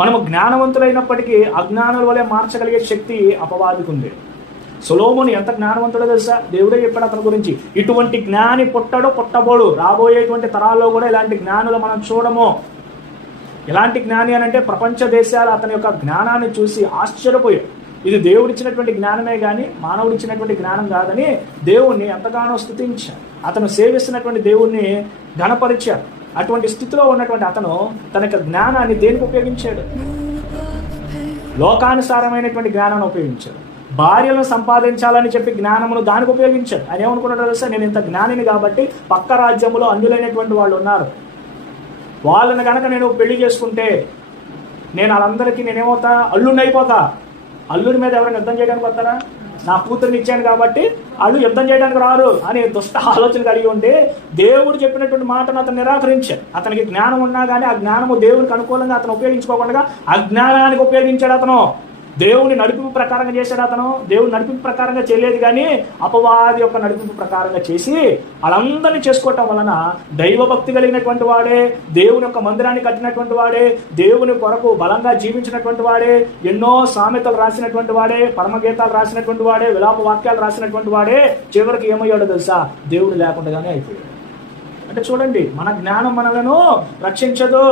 మనము జ్ఞానవంతులైనప్పటికీ అజ్ఞానుల వలె మార్చగలిగే శక్తి అపవాదికి ఉంది. సొలొమోను ఎంత జ్ఞానవంతుడో తెలుసా? దేవుడే చెప్పాడు అతని గురించి, ఇటువంటి జ్ఞాని పుట్టడు, పుట్టబోడు. రాబోయేటువంటి తరాల్లో కూడా ఇలాంటి జ్ఞానులు మనం చూడము. ఎలాంటి జ్ఞాని అని అంటే ప్రపంచ దేశాలు అతని యొక్క జ్ఞానాన్ని చూసి ఆశ్చర్యపోయాడు. ఇది దేవుడిచ్చినటువంటి జ్ఞానమే కానీ మానవుడిచ్చినటువంటి జ్ఞానం కాదని దేవుణ్ణి ఎంతగానో స్తుతించాడు. అతను సేవిస్తున్నటువంటి దేవుణ్ణి ఘనపరిచాడు. అటువంటి స్థితిలో ఉన్నటువంటి అతను తన యొక్క జ్ఞానాన్ని దేనికి ఉపయోగించాడు? లోకానుసారమైనటువంటి జ్ఞానాన్ని ఉపయోగించాడు. భార్యలను సంపాదించాలని చెప్పి జ్ఞానమును దానికి ఉపయోగించాడు. ఆయన ఏమనుకున్నాడు తెలుసా? నేను ఇంత జ్ఞానిని కాబట్టి పక్క రాజ్యంలో అన్యులైనటువంటి వాళ్ళు ఉన్నారు, వాళ్ళని కనుక నేను పెళ్లి చేసుకుంటే నేను వాళ్ళందరికీ నేనేమవుతా? అల్లుడిని అయిపోతా. అల్లుడి మీద ఎవరైనా యుద్ధం చేయడానికి వస్తారా? నా కూతుర్ని ఇచ్చాను కాబట్టి వాళ్ళు యుద్ధం చేయడానికి రారు అని దుష్ట ఆలోచన కలిగి ఉంటే దేవుడు చెప్పినటువంటి మాటను అతను నిరాకరించాడు. అతనికి జ్ఞానం ఉన్నా కానీ ఆ జ్ఞానము దేవునికి అనుకూలంగా అతను ఉపయోగించుకోకుండా అజ్ఞానానికి ఉపయోగించాడు. అతను దేవుని నడిపింపు ప్రకారంగా చేశాడు. అతను దేవుని నడిపింపు ప్రకారంగా చేయలేదు కానీ అపవాది యొక్క నడిపింపు ప్రకారంగా చేసి వాళ్ళందరినీ చేసుకోవటం వలన దైవభక్తి కలిగినటువంటి వాడే, దేవుని యొక్క మందిరాన్ని కట్టినటువంటి వాడే, దేవుని కొరకు బలంగా జీవించినటువంటి వాడే, ఎన్నో సామెతలు రాసినటువంటి వాడే, పరమగీతాలు రాసినటువంటి వాడే, విలాప వాక్యాలు రాసినటువంటి వాడే చివరికి ఏమయ్యాడో తెలుసా? దేవుడు లేకుండానే అయిపోయాడు. అంటే చూడండి, మన జ్ఞానం మనలను రక్షించదు.